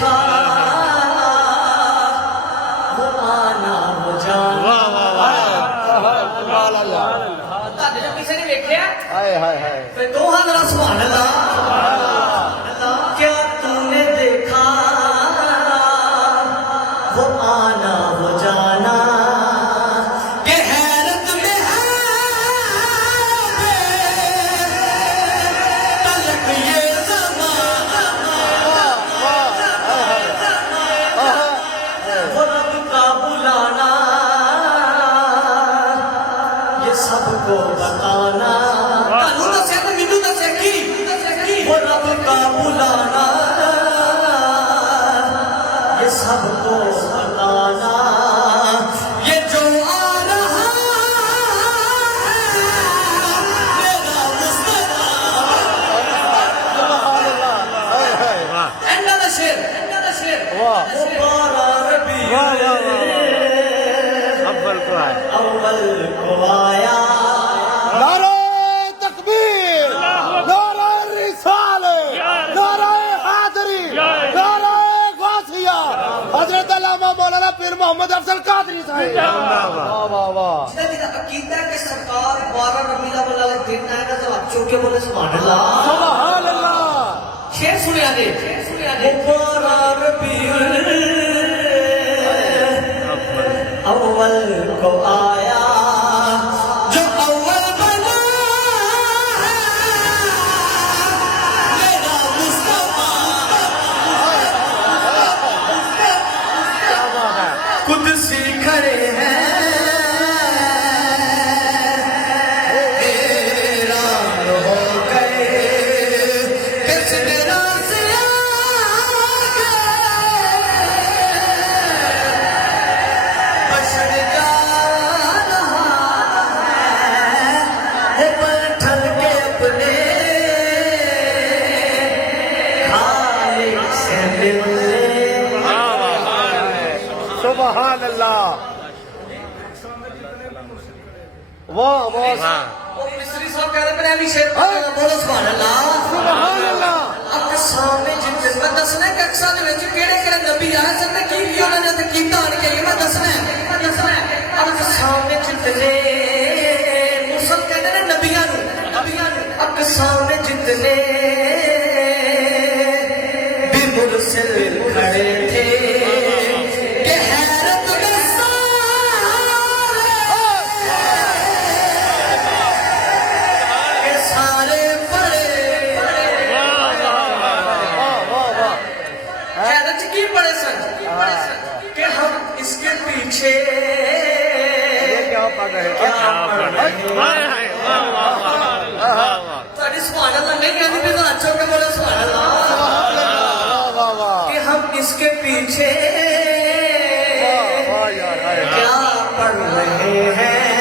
دیکھا وہ آنا وہ جانا تاکہ جو کسی نے دیکھیا پھر دو ذرا سبحان اللہ کیا تو نے دیکھا وہ آنا وہ جانا کہ حیرت میں ہے تلک یہ زمانہ وہ رب کا بلانا یہ سب کو بتانا وہ رب کا بلانا یہ سب کو بتانا یہ جو آ رہا میرا مصطفیٰ اینڈا شیر وہ بارہ ربیع اول کو آیا نعرہ تکبیر، نعرہ رسالہ، نعرہ حیدری، نعرہ غوثیہ، حضرت علامہ مولانا پیر محمد افضل قادری صاحب۔ واہ واہ واہ۔ جس کا عقیدہ ہے کہ سرکار 12 ربیع الاول والے دن آئے گا تو آپ چوکے بولے سبحان اللہ سبحان اللہ۔ شیر سنیا دے وہ 12 ربیع اول کو آیا جو اول بنا ہے میرا مصطفیٰ قدسی کھڑے ہیں حیران ہو گئے کس طرح سے بشر جا رہا ہے پٹھل کے اپنے خالق سے ملنے سبحان اللہ۔ واہ واہ وہ مصری صاحب کہہ رہے ہیں ابھی شیر پڑھنا بولو سبحان اللہ سبحان اللہ۔ اقسام جن میں دسنا ہے کہ اقسام میں کیڑے کیڑے نبی آئے سن نے کی انہوں نے کیتا ان کے میں دسنا ہے اقسام جتنے مسل کہتے ہیں نبیاں اقسام جتنے بھی مرسل کھڑے تھے کہ حیرت میں سارے پڑے حیرت کی پڑے سن کہ ہم اس کے پیچھے کیا پڑھ رہے ہیں؟ تاری سبحان اللہ نہیں کہتی بھی اچھو کے بولے سبحان اللہ واہ واہ واہ۔ کہ ہم اس کے پیچھے واہ یار، کیا پڑھ رہے ہیں